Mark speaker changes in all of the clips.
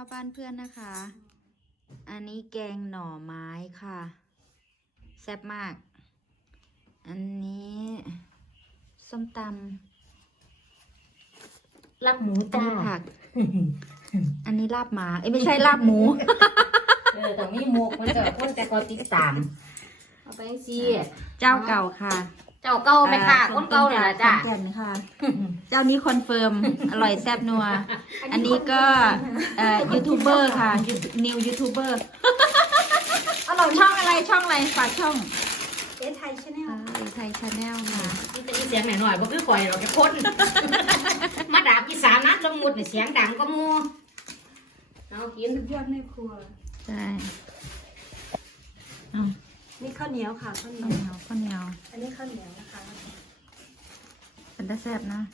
Speaker 1: าวบ้านเพื่อนนะคะ อันนี้แกงหน่อไม้ค่ะแซ่บมาก อันนี้ส้มตำ
Speaker 2: ลาบหมู
Speaker 1: อัน
Speaker 2: จ้า
Speaker 1: นี้ผัก อันนี้ลาบหมา ไม่ใช่ลาบหมู
Speaker 2: แต่มีหมูมันจะคนแต่ก็ติดตามเอาไปสิ
Speaker 1: เจ้าเก่าค่ะ
Speaker 2: เจ้าเก่าไหมค่ะคนเก่าเนี่ยละจ้า
Speaker 1: ขอนแก่นค่ะ เจ้านี้คอนเฟิร์ม อร่อยแซ่บนัว อันนี้ก็ยูทูบเบอร์ค่ะนิวยูทูบเบอร์ อร่อยช่องอะไรช่องอะไรฝากช่อง
Speaker 3: ไทยชาแนล
Speaker 1: ไทยชาแนลค่ะ
Speaker 2: นี่จะมีเสียงหน่อยๆบ่คือข่อยหรอกแกคน มาดาบอีสานนะสมมุติเนี่ยเสียงดังก็มูเอากิน
Speaker 3: สุดยอดแม่ครัว
Speaker 1: ใช่
Speaker 3: นี่ข้าวเหนียวค่ะข้าวเหนี
Speaker 1: ข้าว
Speaker 3: ยว
Speaker 1: เหนียวข้าวเหนียว
Speaker 3: อันนี้ข้าวเหนียวนะคะ
Speaker 1: เป็นตาแซ่บนะ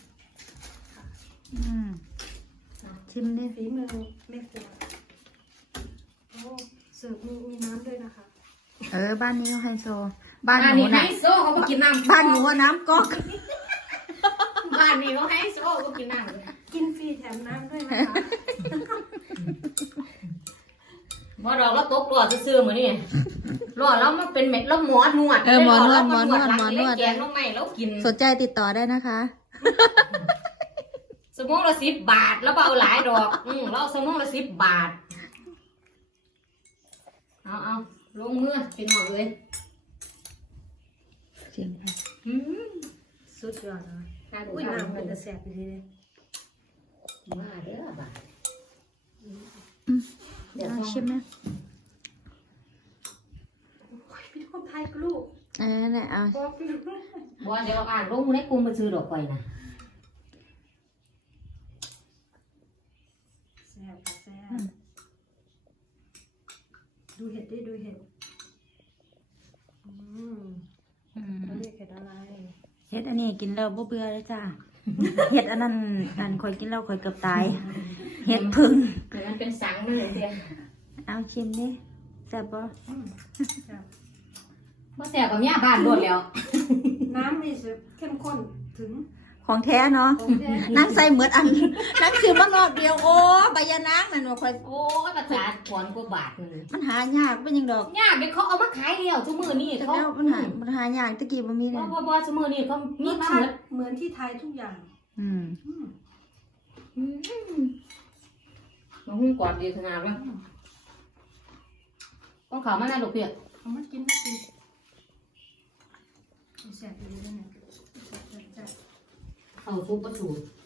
Speaker 1: ชิมดิ
Speaker 3: ฝีมือแม่ครัวโอ้เสิร์ฟมีน้ำด้วยนะคะ
Speaker 1: บ้านนี้เขาไฮโซ บ้าน
Speaker 2: บ้าน
Speaker 1: หนู
Speaker 2: นี้ไฮ
Speaker 1: น่ะ
Speaker 2: โซเขาบ่กินน้ำ
Speaker 1: บ้านหนูอะน้ำก๊อก
Speaker 2: บ้านนี้เขาไฮโซเขากินน้ำ
Speaker 3: กินฟรีแถมน้ำด้วยนะคะ
Speaker 2: บ่ดอกแล้วตกหลอดซื่อๆมื้อนี่หลอดแล้วมันเป็นเม็ดแล้วหมอนวด
Speaker 1: หมอนวด
Speaker 2: หมอนวด
Speaker 1: หมอนวด
Speaker 2: แกงลงไม่แล้วกิน
Speaker 1: สนใจติดต่อได้นะคะ
Speaker 2: สมองละ10 บาทแล้วเบาหลายดอกเราสมองละ10 บาทเอาลงมือเป็นหมดเลย
Speaker 1: เสียงค่ะ
Speaker 3: สุดยอดเลย
Speaker 2: อุ้
Speaker 3: อุ้
Speaker 2: ย
Speaker 3: ย
Speaker 2: น้ำ
Speaker 3: น้ำ
Speaker 2: มั
Speaker 3: มัน น
Speaker 2: จะ
Speaker 3: จะแสบดีเลย
Speaker 2: มาเด้อบาท
Speaker 1: ชิมไหม
Speaker 3: โอ้ยพี่คนไทยก็ลูก
Speaker 1: เนี่ยเอา
Speaker 3: บอกพี่ลูก
Speaker 2: บ่เดี๋ยวเราอ่านลงในกลุ่มมาซื้อดอกไปนะ
Speaker 3: แสบค่ะแสบดูเห็ดดิดูเห็ดเขาเรียกเห็ดอะไร
Speaker 1: เฮ็ดอันนี้กินแล้วบ่เบื่อเลยจ้า เฮ็ดอันนั้นคอยกินแล้วคอยเกือบตาย เฮ็ดพึ่ง
Speaker 2: เดี๋ยวมันเป็นสังมันเลยเสีย
Speaker 1: เอาชิมดิแซ่บปะ
Speaker 3: แสบ
Speaker 2: บ่แซ่บกับย่าบ้านรวดแล้ว
Speaker 3: น้ำนี่จะเข้มข้นถึง
Speaker 1: ของแท้เนาะ
Speaker 3: ของแท้
Speaker 1: นั่งใส่เหมือนอัน นั่งคือมานอกเดียวโอ้ใบยานางนั่นว่าคอย
Speaker 2: โอ้ยประจาถอนกว่าบาทนึง
Speaker 1: มันหายากเป็นยังดอก
Speaker 2: ย่าเด็กเขาเอามาขายแล้วทุกมื้อนี่
Speaker 1: แต่
Speaker 2: เขา
Speaker 1: แล้วมันหายากตะกี้บ่มีเลย
Speaker 2: บ่ทุกมื้อนี่เขามี
Speaker 3: รส
Speaker 2: มา
Speaker 3: ชา
Speaker 2: หม
Speaker 3: ติ
Speaker 2: ด
Speaker 3: เหมือนที่ไทยทุกอย่าง
Speaker 1: อืม
Speaker 2: น้องหุ้งกอดดีขนาดนั้นต้องเขามาหน้าลูกเปียก
Speaker 3: เอามากินมากินแสบดีเลยเนี่ยแสบ
Speaker 2: เขาซุปประสู